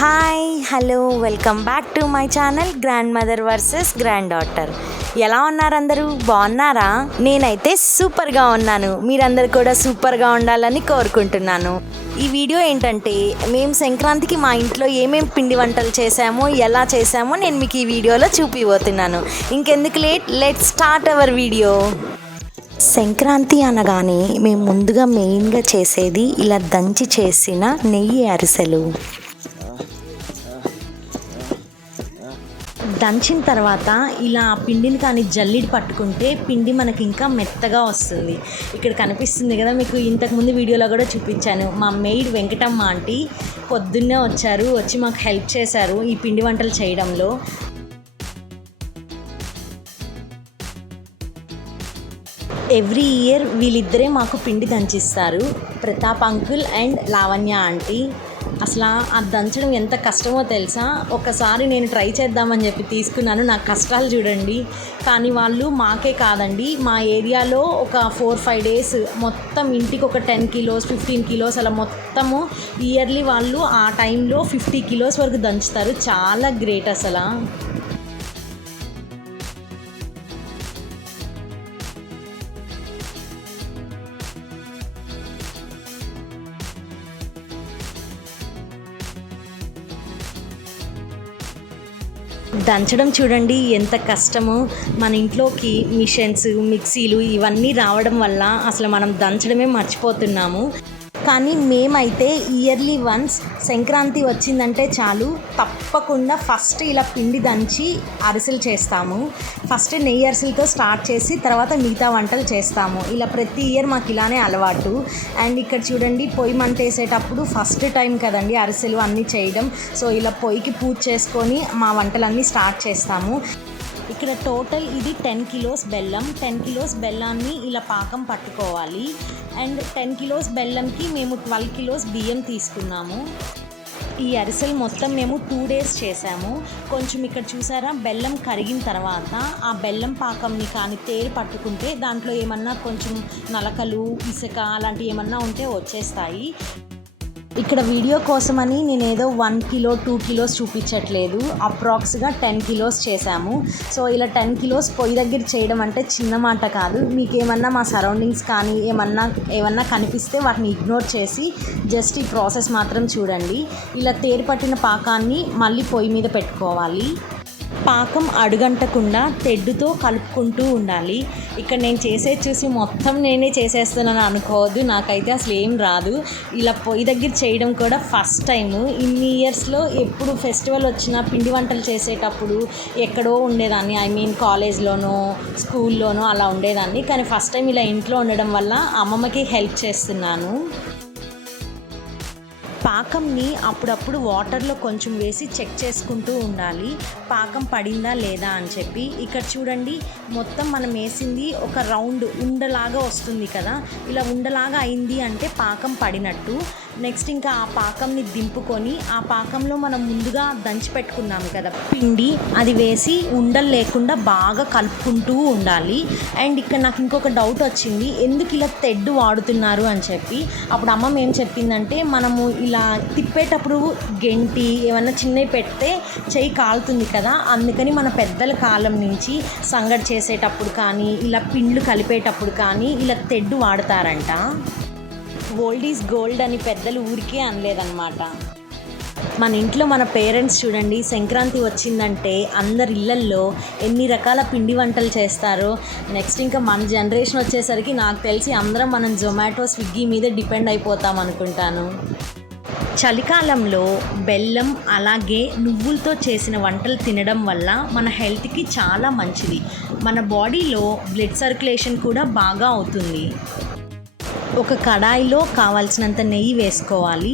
Hi hello welcome back to my channel grandmother versus granddaughter. ఎలా ఉన్నారు అందరూ? బాగున్నారా? నేనైతే సూపర్గా ఉన్నాను. మీరందరూ కూడా సూపర్గా ఉండాలని కోరుకుంటున్నాను. ఈ వీడియో ఏంటంటే మేము సంక్రాంతికి మా ఇంట్లో ఏమేమి పిండి వంటలు చేసామో ఎలా చేసామో నేను మీకు ఈ వీడియోలో చూపిపోతున్నాను. ఇంకెందుకు late, let's start our video. Sankranti అనగానే మేము ముందుగా మెయిన్గా చేసేది ఇలా దంచి చేసిన నెయ్యి అరిసెలు. దంచిన తర్వాత ఇలా పిండిని కానీ జల్లిడి పట్టుకుంటే పిండి మనకి ఇంకా మెత్తగా వస్తుంది. ఇక్కడ కనిపిస్తుంది కదా మీకు, ఇంతకుముందు వీడియోలో కూడా చూపించాను. మా మెయిడ్ వెంకటమ్మ ఆంటీ పొద్దున్నే వచ్చి మాకు హెల్ప్ చేశారు ఈ పిండి వంటలు చేయడంలో. ఎవ్రీ ఇయర్ వీళ్ళిద్దరే మాకు పిండి దంచిస్తారు, Pratap uncle and Lavanya aunty. అసలు అది దంచడం ఎంత కష్టమో తెలుసా? ఒకసారి నేను ట్రై చేద్దామని చెప్పి తీసుకున్నాను. నా కష్టాలు చూడండి. కానీ వాళ్ళు మాకే కాదండి, మా ఏరియాలో ఒక 4-5 డేస్ మొత్తం ఇంటికి ఒక 10 కిలోస్ 15 కిలోస్ అలా మొత్తము ఇయర్లీ వాళ్ళు ఆ టైంలో 50 కిలోస్ వరకు దంచుతారు. చాలా గ్రేట్ అసలు. దంచడం చూడండి ఎంత కష్టమో. మన ఇంట్లోకి మిషన్స్, మిక్సీలు ఇవన్నీ రావడం వల్ల అసలు మనం దంచడమే మర్చిపోతున్నాము. కానీ మేమైతే ఇయర్లీ వన్స్ సంక్రాంతి వచ్చిందంటే చాలు తప్పకుండా ఫస్ట్ ఇలా పిండి దంచి అరిసెలు చేస్తాము. ఫస్ట్ నెయ్యి అరిసెలతో స్టార్ట్ చేసి తర్వాత మిగతా వంటలు చేస్తాము. ఇలా ప్రతి ఇయర్ మాకు ఇలానే అలవాటు. అండ్ ఇక్కడ చూడండి, పొయ్యి మంట వేసేటప్పుడు ఫస్ట్ టైం కదండి అరిసెలు అన్నీ చేయడం. సో ఇలా పొయ్యికి పూజ చేసుకొని మా వంటలన్నీ స్టార్ట్ చేస్తాము. ఇక్కడ టోటల్ ఇది 10 కిలోస్ బెల్లం. 10 కిలోస్ బెల్లాన్ని ఇలా పాకం పట్టుకోవాలి. అండ్ 10 కిలోస్ బెల్లంకి మేము 12 కిలోస్ బియ్యం తీసుకున్నాము. ఈ అరిసెలు మొత్తం మేము 2 డేస్ చేసాము. కొంచెం ఇక్కడ చూసారా, బెల్లం కరిగిన తర్వాత ఆ బెల్లం పాకంని కానీ తేరు పట్టుకుంటే దాంట్లో ఏమన్నా కొంచెం నలకలు, ఇసుక అలాంటివి ఏమన్నా ఉంటే వచ్చేస్తాయి. ఇక్కడ వీడియో కోసమని నేను ఏదో 1 కిలో 2 కిలోస్ చూపించట్లేదు, అప్రాక్స్గా 10 కిలోస్ చేశాము. సో ఇలా 10 కిలోస్ పొయ్యి దగ్గర చేయడం అంటే చిన్న మాట కాదు. మీకు ఏమన్నా మా సరౌండింగ్స్ కానీ ఏమన్నా కనిపిస్తే వాటిని ఇగ్నోర్ చేసి జస్ట్ ఈ ప్రాసెస్ మాత్రం చూడండి. ఇలా తేరు పట్టిన పాకాన్ని మళ్ళీ పొయ్యి మీద పెట్టుకోవాలి. పాకం అడుగంటకుండా తెడ్డుతో కలుపుకుంటూ ఉండాలి. ఇక్కడ నేను చేసేది చూసి మొత్తం నేనే చేసేస్తున్నాను అనుకోవద్దు, నాకైతే అసలు ఏం రాదు. ఇలా పొయ్యి దగ్గర చేయడం కూడా ఫస్ట్ టైము. ఇన్ని ఇయర్స్లో ఎప్పుడు ఫెస్టివల్ వచ్చినా పిండి వంటలు చేసేటప్పుడు ఎక్కడో ఉండేదాన్ని, కాలేజ్లోనో స్కూల్లోనో అలా ఉండేదాన్ని. కానీ ఫస్ట్ టైం ఇలా ఇంట్లో ఉండడం వల్ల అమ్మమ్మకి హెల్ప్ చేస్తున్నాను. పాకంని అప్పుడప్పుడు వాటర్లో కొంచెం వేసి చెక్ చేసుకుంటూ ఉండాలి, పాకం పడిందా లేదా అని చెప్పి. ఇక్కడ చూడండి, మొత్తం మనం వేసింది ఒక రౌండ్ ఉండలాగా వస్తుంది కదా. ఇలా ఉండలాగా అయింది అంటే పాకం పడినట్టు. నెక్స్ట్ ఇంకా ఆ పాకంని దింపుకొని ఆ పాకంలో మనం ముందుగా దంచి పెట్టుకున్నాము కదా పిండి, అది వేసి ఉండలు లేకుండా బాగా కలుపుకుంటూ ఉండాలి. అండ్ ఇక్కడ నాకు ఇంకొక డౌట్ వచ్చింది, ఎందుకు ఇలా తెడ్డు వాడుతున్నారు అని చెప్పి. అప్పుడు అమ్మమ్మ ఏం చెప్పిందంటే, మనము ఇలా తిప్పేటప్పుడు గెంటి ఏమన్నా చిన్నవి పెడితే చెయ్యి కాలుతుంది కదా, అందుకని మన పెద్దల కాలం నుంచి సంగడి చేసేటప్పుడు కానీ ఇలా పిండ్లు కలిపేటప్పుడు కానీ ఇలా తెడ్డు వాడతారంట. ఓల్డ్ ఈజ్ గోల్డ్ అని పెద్దలు ఊరికే అనలేదన్నమాట. మన ఇంట్లో మన పేరెంట్స్ చూడండి, సంక్రాంతి వచ్చిందంటే అందరి ఇళ్ళల్లో ఎన్ని రకాల పిండి వంటలు చేస్తారో. నెక్స్ట్ ఇంకా మన జనరేషన్ వచ్చేసరికి నాకు తెలిసి అందరం మనం జొమాటో, స్విగ్గీ మీద డిపెండ్ అయిపోతాం అనుకుంటాను. చలికాలంలో బెల్లం అలాగే నువ్వులతో చేసిన వంటలు తినడం వల్ల మన హెల్త్కి చాలా మంచిది. మన బాడీలో బ్లడ్ సర్క్యులేషన్ కూడా బాగా అవుతుంది. ఒక కడాయిలో కావాల్సినంత నెయ్యి వేసుకోవాలి.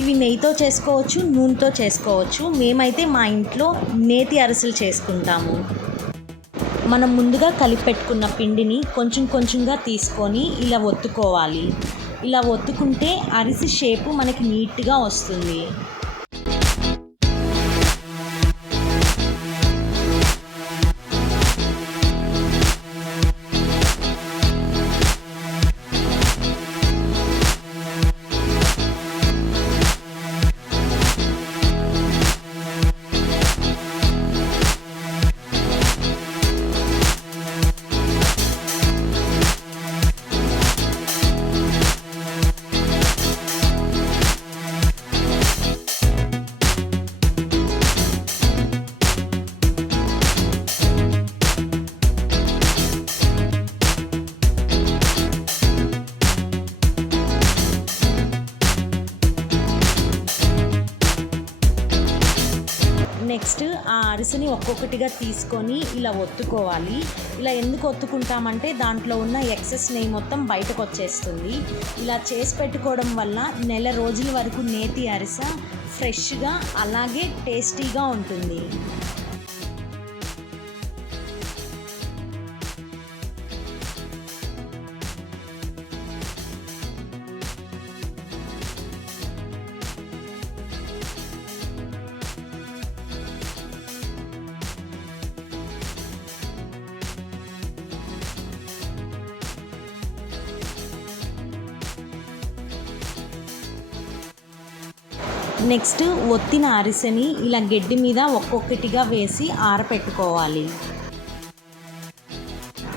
ఇవి నెయ్యితో చేసుకోవచ్చు, నూనెతో చేసుకోవచ్చు. మేమైతే మా ఇంట్లో నేతి అరిసెలు చేసుకుంటాము. మనం ముందుగా కలిపి పెట్టుకున్న పిండిని కొంచెం కొంచెంగా తీసుకొని ఇలా ఒత్తుకోవాలి. ఇలా ఒత్తుకుంటే అరిసె షేపు మనకి నీట్గా వస్తుంది. నెక్స్ట్ ఆ అరిసెని ఒక్కొక్కటిగా తీసుకొని ఇలా ఒత్తుకోవాలి. ఇలా ఎందుకు ఒత్తుకుంటామంటే దాంట్లో ఉన్న ఎక్సెస్ నెయ్యి మొత్తం బయటకు వచ్చేస్తుంది. ఇలా చేసి పెట్టుకోవడం వల్ల నెల రోజుల వరకు నేతి అరిసె ఫ్రెష్గా అలాగే టేస్టీగా ఉంటుంది. నెక్స్ట్ ఒత్తిన అరిసెని ఇలా గెడ్డి మీద ఒక్కొక్కటిగా వేసి ఆరపెట్టుకోవాలి.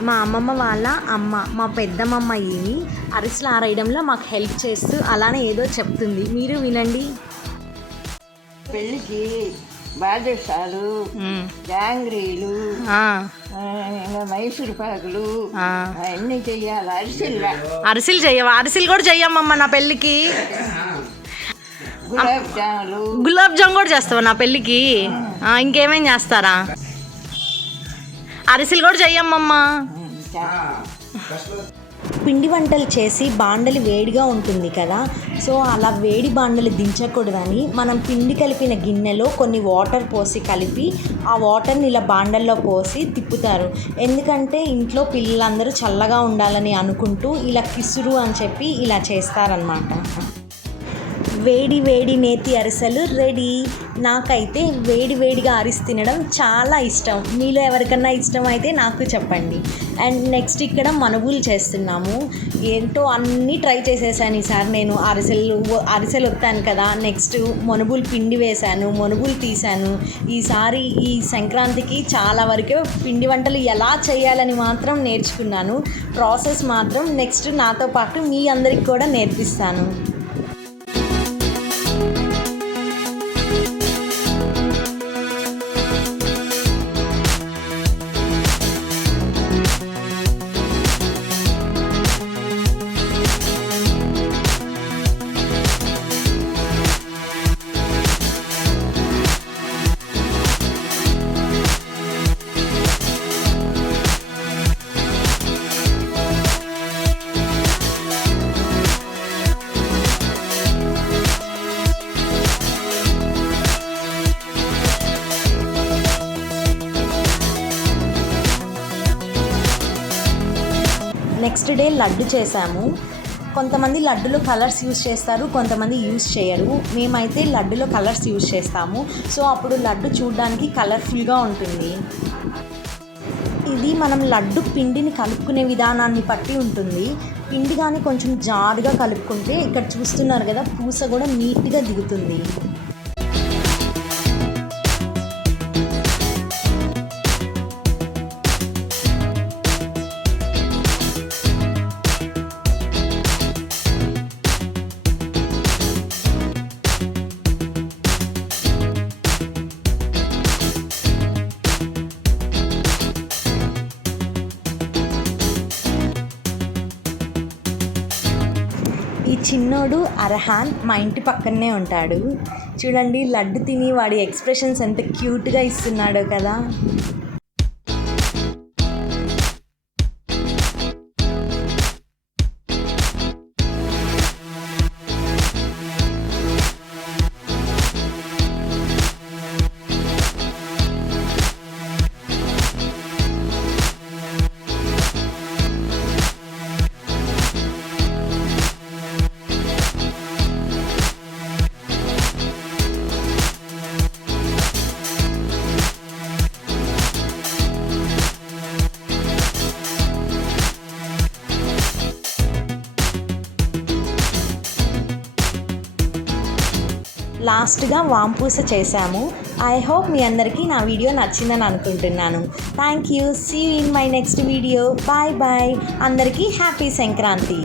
మా అమ్మమ్మ వాళ్ళ అమ్మ, మా పెద్దమ్మమ్మ ఇవి అరిసెలు ఆరేయడంలో మాకు హెల్ప్ చేస్తూ అలానే ఏదో చెప్తుంది, మీరు వినండి. పెళ్ళికి బాదుషాలు, జాంగ్రీలు, మైసూరు పాకులు అన్నీ చెయ్యాలి. అరిసెలు చెయ్యవా? అరిసెలు కూడా చెయ్యమ్మమ్మ నా పెళ్ళికి. గులాబ్ జామ్ కూడా చేస్తావా నా పెళ్ళికి? ఇంకేమేం చేస్తారా? అరిసెలు కూడా చెయ్యమ్మమ్మ. పిండి వంటలు చేసి బాండలు వేడిగా ఉంటుంది కదా, సో అలా వేడి బాండలు దించకూడదని మనం పిండి కలిపిన గిన్నెలో కొన్ని వాటర్ పోసి కలిపి ఆ వాటర్ని ఇలా బాండల్లో పోసి తిప్పుతారు. ఎందుకంటే ఇంట్లో పిల్లలందరూ చల్లగా ఉండాలని అనుకుంటూ ఇలా కిసురు అని చెప్పి ఇలా చేస్తారనమాట. వేడి వేడి నేతి అరిసెలు రెడీ. నాకైతే వేడి వేడిగా అరిసి తినడం చాలా ఇష్టం. మీలో ఎవరికన్నా ఇష్టం అయితే నాకు చెప్పండి. అండ్ నెక్స్ట్ ఇక్కడ మనుగులు చేస్తున్నాము. ఏంటో అన్నీ ట్రై చేసేసాను ఈసారి నేను. అరిసెలు వస్తాను కదా, నెక్స్ట్ మనుగులు పిండి వేశాను, మనుగులు తీశాను. ఈసారి ఈ సంక్రాంతికి చాలా వరకు పిండి వంటలు ఎలా చేయాలని మాత్రం నేర్చుకున్నాను. ప్రాసెస్ మాత్రం నెక్స్ట్ నాతో పాటు మీ అందరికి కూడా నేర్పిస్తాను. నెక్స్ట్ డే లడ్డు చేసాము. కొంతమంది లడ్డులో కలర్స్ యూస్ చేస్తారు, కొంతమంది యూస్ చేయరు. మేమైతే లడ్డులో కలర్స్ యూస్ చేస్తాము. సో అప్పుడు లడ్డు చూడడానికి కలర్ఫుల్గా ఉంటుంది. ఇది మనం లడ్డు పిండిని కలుపుకునే విధానాన్ని బట్టి ఉంటుంది. పిండి కానీ కొంచెం జారుగా కలుపుకుంటే ఇక్కడ చూస్తున్నారు కదా, పూస కూడా నీట్గా దిగుతుంది. ఈ చిన్నోడు అర్హాన్ మా ఇంటి పక్కనే ఉంటాడు. చూడండి లడ్డు తిని వాడి ఎక్స్ప్రెషన్స్ ఎంత క్యూట్గా ఇస్తున్నాడో కదా. లాస్ట్గా వాంపూస చేశాము. ఐ హోప్ మీ అందరికీ నా వీడియో నచ్చిందని అనుకుంటున్నాను. Thank you. See you in my next video. Bye bye. అందరికీ హ్యాపీ సంక్రాంతి.